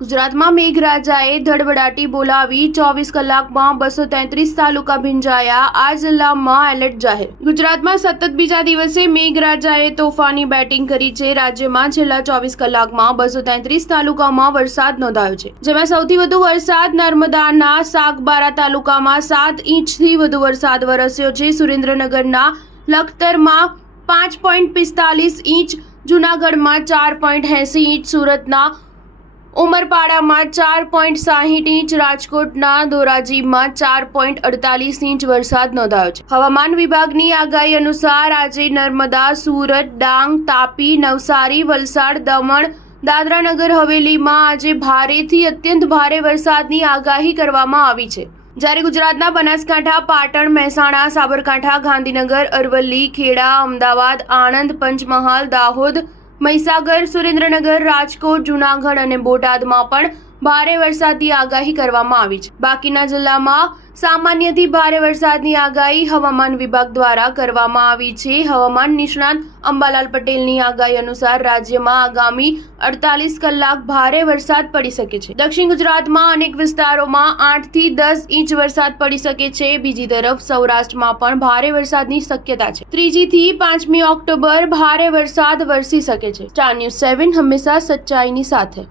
ગુજરાતમાં મેઘરાજાએ ધડબડાટી બોલાવી 24 કલાકમાં 233 તાલુકા ભીંજાયા, આ જિલ્લામાં એલર્ટ જાહેર. ગુજરાતમાં સતત બીજા દિવસે મેઘરાજાએ તોફાની બેટિંગ કરી છે. રાજ્યમાં છેલ્લા 24 કલાકમાં 233 તાલુકામાં વરસાદ નોંધાયો છે, જેમાં સૌથી વધુ વરસાદ નર્મદાના સાગબારા તાલુકામાં 7 ઇંચથી વધુ વરસાદ વરસ્યો છે. સુરેન્દ્રનગરના લખતરમાં 5.45 ઇંચ, જૂનાગઢમાં 4.80 ઇંચ, સુરતના ઉમરપાડામાં 4.60 ઇંચ, રાજકોટના ધોરાજીમાં 4.48 ઇંચ વરસાદ નોંધાયો છે. હવામાન વિભાગની આગાહી અનુસાર આજે નર્મદા, સુરત, ડાંગ, તાપી, નવસારી, વલસાડ, દમણ, દાદરા નગર હવેલીમાં આજે ભારેથી અત્યંત ભારે વરસાદની આગાહી કરવામાં આવી છે. જ્યારે ગુજરાતના બનાસકાંઠા, પાટણ, મહેસાણા, સાબરકાંઠા, ગાંધીનગર, અરવલ્લી, ખેડા, અમદાવાદ, આણંદ, પંચમહાલ, દાહોદ, મહીસાગર, સુરેન્દ્રનગર, રાજકોટ, જૂનાગઢ અને બોટાદમાં પણ ભારે વરસાદની આગાહી કરવામાં આવી છે. બાકીના જિલ્લામાં સામાન્યથી ભારે વરસાદની આગાહી હવામાન વિભાગ દ્વારા કરવામાં આવી છે. હવામાન નિષ્ણાત અંબાલાલ પટેલની આગાહી અનુસાર રાજ્યમાં આગામી 48 કલાક ભારે વરસાદ પડી શકે છે. દક્ષિણ ગુજરાતમાં અનેક વિસ્તારોમાં 8 થી 10 ઇંચ વરસાદ પડી શકે છે. બીજી તરફ સૌરાષ્ટ્રમાં પણ ભારે વરસાદની શક્યતા છે. 3જી થી 5મી ઓક્ટોબર ભારે વરસાદ વરસી શકે છે. સ્ટાર ન્યૂઝ 7 હંમેશા સચ્ચાઈની સાથે.